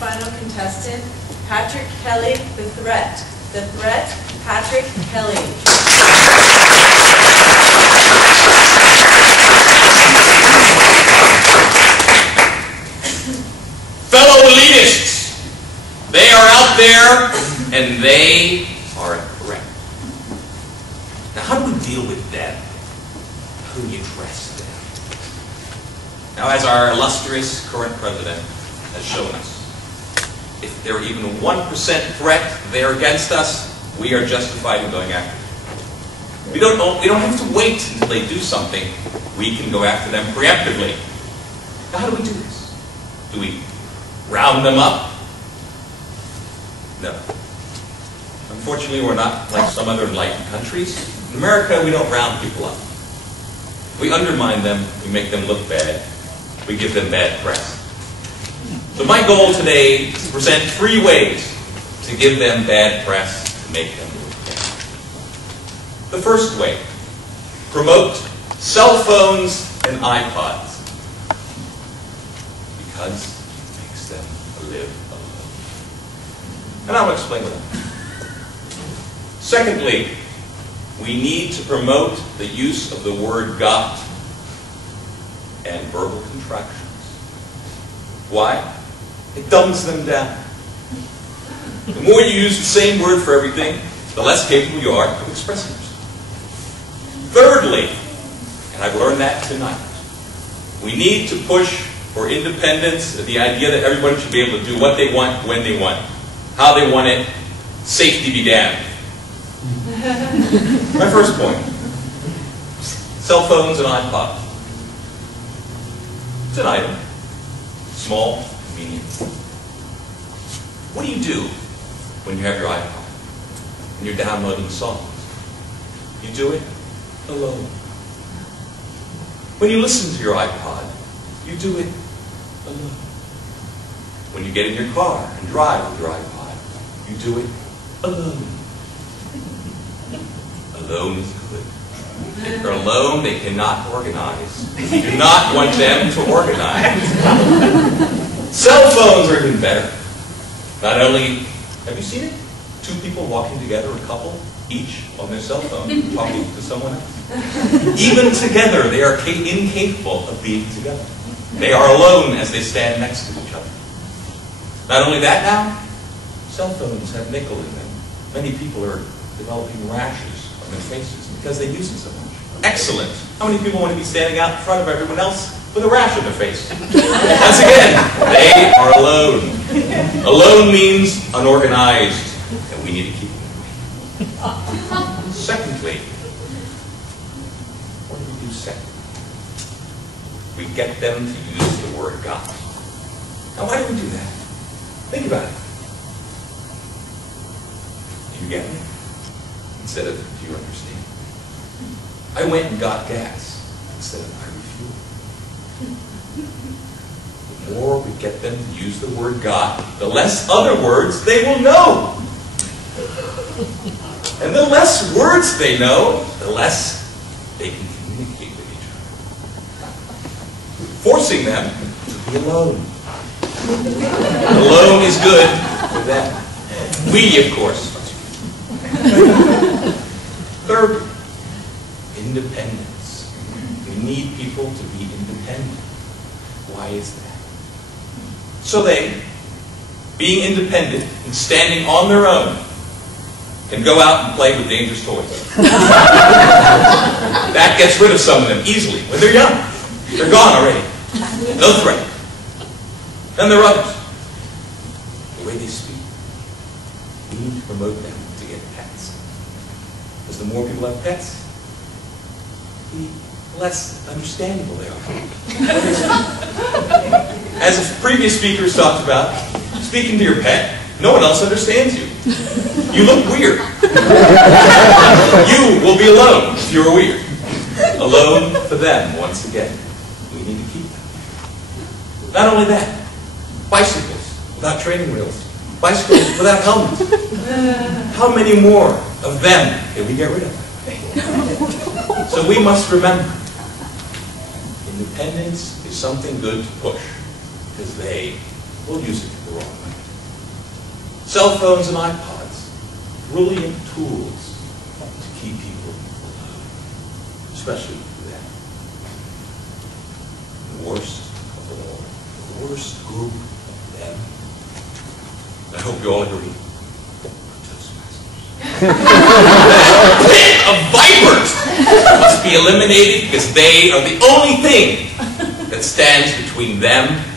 final contestant, Patrick Kelly, the Threat. The Threat, Patrick Kelly. Fellow elitists, they are out there and they are a threat. Now, how do we deal with them? How do we address them? Now, as our illustrious current president has shown us, if they're even a 1% threat, they're against us, we are justified in going after them. We don't have to wait until they do something. We can go after them preemptively. Now, how do we do this? Do we round them up? No. Unfortunately, we're not like some other enlightened countries. In America, we don't round people up. We undermine them, we make them look bad, we give them bad press. So my goal today is to present 3 ways to give them bad press, to make them look bad. The first way, promote cell phones and iPods. Because it makes them live alone. And I'll explain that. Secondly, we need to promote the use of the word got and verbal contractions. Why? It dumbs them down. The more you use the same word for everything, the less capable you are of expressing yourself. Thirdly, and I've learned that tonight, we need to push for independence, the idea that everybody should be able to do what they want, when they want, how they want it, safety be damned. My first point, cell phones and iPods. It's an item, small, medium. What do you do when you have your iPod and you're downloading songs? You do it alone. When you listen to your iPod, you do it alone. When you get in your car and drive with your iPod, you do it alone. Alone is good. If they're alone, they cannot organize. You do not want them to organize. Cell phones are even better. Not only, have you seen it? 2 people walking together, a couple, each on their cell phone, talking to someone else. Even together, they are incapable of being together. They are alone as they stand next to each other. Not only that now, cell phones have nickel in them. Many people are developing rashes on their faces because they use it so much. Excellent. How many people want to be standing out in front of everyone else with a rash on their face? Once again, they are alone. Alone means unorganized, and we need to keep them. Secondly, what do we do second? We get them to use the word God. Now, why do we do that? Think about it. Do you get me? Instead of, do you understand? I went and got gas instead of I refueled. The more we get them to use the word God, the less other words they will know. And the less words they know, the less they can communicate with each other. Forcing them to be alone. Alone is good for them. We, of course. Third, independence. We need people to be independent. Why is that? So they, being independent and standing on their own, can go out and play with dangerous toys. That gets rid of some of them easily. When they're young, they're gone already. No threat. Then there are others. The way they speak. We need to promote them to get pets. Because the more people have pets, the less understandable they are. As a previous speakers talked about, speaking to your pet, no one else understands you. You look weird. You will be alone if you're weird. Alone for them, once again. We need to keep them. Not only that, bicycles without training wheels. Bicycles without helmets. How many more of them can we get rid of? So we must remember, independence is something good to push, because they we'll use it the wrong way. Cell phones and iPods, brilliant tools to keep people alive, especially them. The worst of all, the worst group of them, I hope you all agree, Toastmasters. Pit of vipers must be eliminated because they are the only thing that stands between them